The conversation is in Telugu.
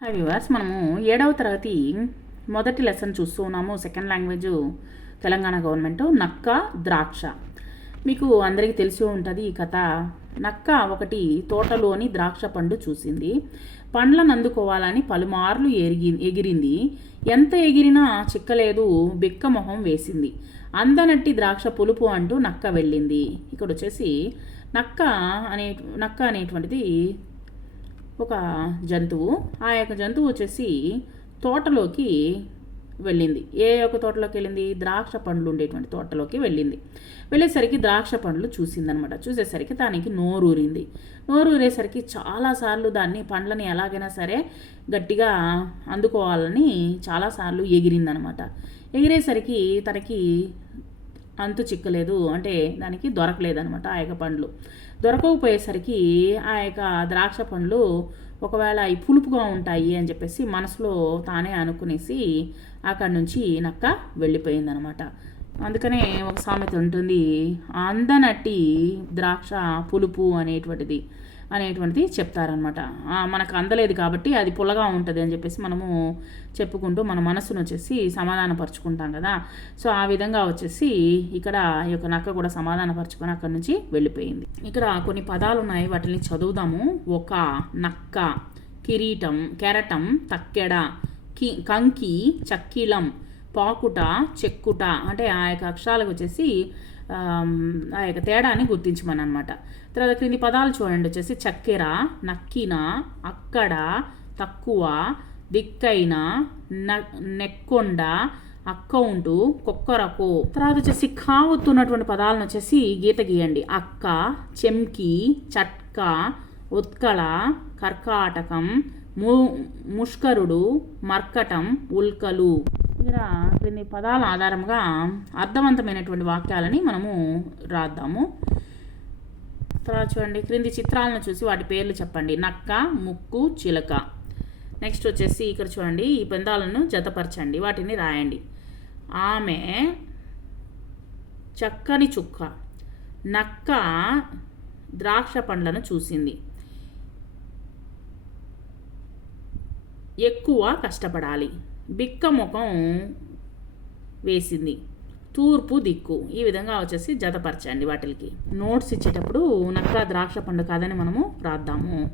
హాయ్ వ్యూవర్స్ మనము ఏడవ తరగతి మొదటి లెసన్ చూస్తూ ఉన్నాము. సెకండ్ లాంగ్వేజ్ తెలంగాణ గవర్నమెంట్ నక్క ద్రాక్ష. మీకు అందరికీ తెలిసి ఉంటుంది ఈ కథ. నక్క ఒకటి తోటలోని ద్రాక్ష పండు చూసింది. పండ్లను అందుకోవాలని పలుమార్లు ఎరిగి ఎగిరింది. ఎంత ఎగిరినా చిక్కలేదు బిక్క మొహం వేసింది. అందనట్టి ద్రాక్ష పులుపు అంటూ నక్క వెళ్ళింది. ఇక్కడ వచ్చేసి నక్క అనే నక్క అనేటువంటిది ఒక జంతువు ఆ యొక్క జంతువు వచ్చేసి తోటలోకి వెళ్ళింది. ఏ యొక్క తోటలోకి వెళ్ళింది? ద్రాక్ష పండ్లు ఉండేటువంటి తోటలోకి వెళ్ళింది. వెళ్ళేసరికి ద్రాక్ష పండ్లు చూసిందనమాట. చూసేసరికి దానికి నోరూరింది. నోరూరేసరికి చాలాసార్లు దాన్ని పండ్లని ఎలాగైనా సరే గట్టిగా అందుకోవాలని చాలాసార్లు ఎగిరిందనమాట. ఎగిరేసరికి తనకి అంతు చిక్కలేదు. అంటే దానికి దొరకలేదనమాట ఆ యొక్క పండ్లు. దొరకకపోయేసరికి ఆ యొక్క ద్రాక్ష పండ్లు ఒకవేళ అవి పులుపుగా ఉంటాయి అని చెప్పేసి మనసులో తానే అనుకునేసి అక్కడి నుంచి నక్క వెళ్ళిపోయిందనమాట. అందుకనే ఒక సామెత ఉంటుంది అందనట్టి ద్రాక్ష పులుపు అనేటువంటిది అనేటువంటిది చెప్తారనమాట మనకు అందలేదు కాబట్టి అది పుల్లగా ఉంటుంది అని చెప్పేసి మనము చెప్పుకుంటూ మన మనసును వచ్చేసి సమాధానపరుచుకుంటాం కదా. సో ఆ విధంగా వచ్చేసి ఇక్కడ ఈ యొక్క నక్క కూడా సమాధానపరుచుకొని అక్కడి నుంచి వెళ్ళిపోయింది. ఇక్కడ కొన్ని పదాలు ఉన్నాయి వాటిని చదువుదాము. ఒక నక్క కిరీటం కెరటం తక్కెడ కి కంకి చక్కిలం పాకుట చెక్కుట అంటే ఆ యొక్క అక్షరాలకు వచ్చేసి ఆ యొక్క తేడాని గుర్తించమనమాట. తర్వాత క్రింది పదాలు చూడండి వచ్చేసి చక్కెర నక్కిన అక్కడ తక్కువ దిక్కైన నెక్కొండ అక్కౌంటు కొక్కరకు. తర్వాత వచ్చేసి కావుతున్నటువంటి పదాలను వచ్చేసి గీత గీయండి. అక్క చెంకి చట్క ఉత్కళ కర్కాటకం ము ముష్కరుడు మర్కటం ఉల్కలు. దగ్గర కొన్ని పదాల ఆధారంగా అర్థవంతమైనటువంటి వాక్యాలని మనము రాద్దాము. తర్వాత చూడండి క్రింది చిత్రాలను చూసి వాటి పేర్లు చెప్పండి. నక్క ముక్కు చిలక. నెక్స్ట్ వచ్చేసి ఇక్కడ చూడండి ఈ బృందాలను జతపరచండి. వాటిని రాయండి. ఆమె చక్కని చుక్క నక్క ద్రాక్ష పండ్లను చూసింది. ఎక్కువ కష్టపడాలి. బిక్క ముఖం వేసింది. తూర్పు దిక్కు. ఈ విధంగా వచ్చేసి జతపరచండి వాటికి నోట్స్ ఇచ్చేటప్పుడు నక్క ద్రాక్ష పండు కాదని మనము రాద్దాము.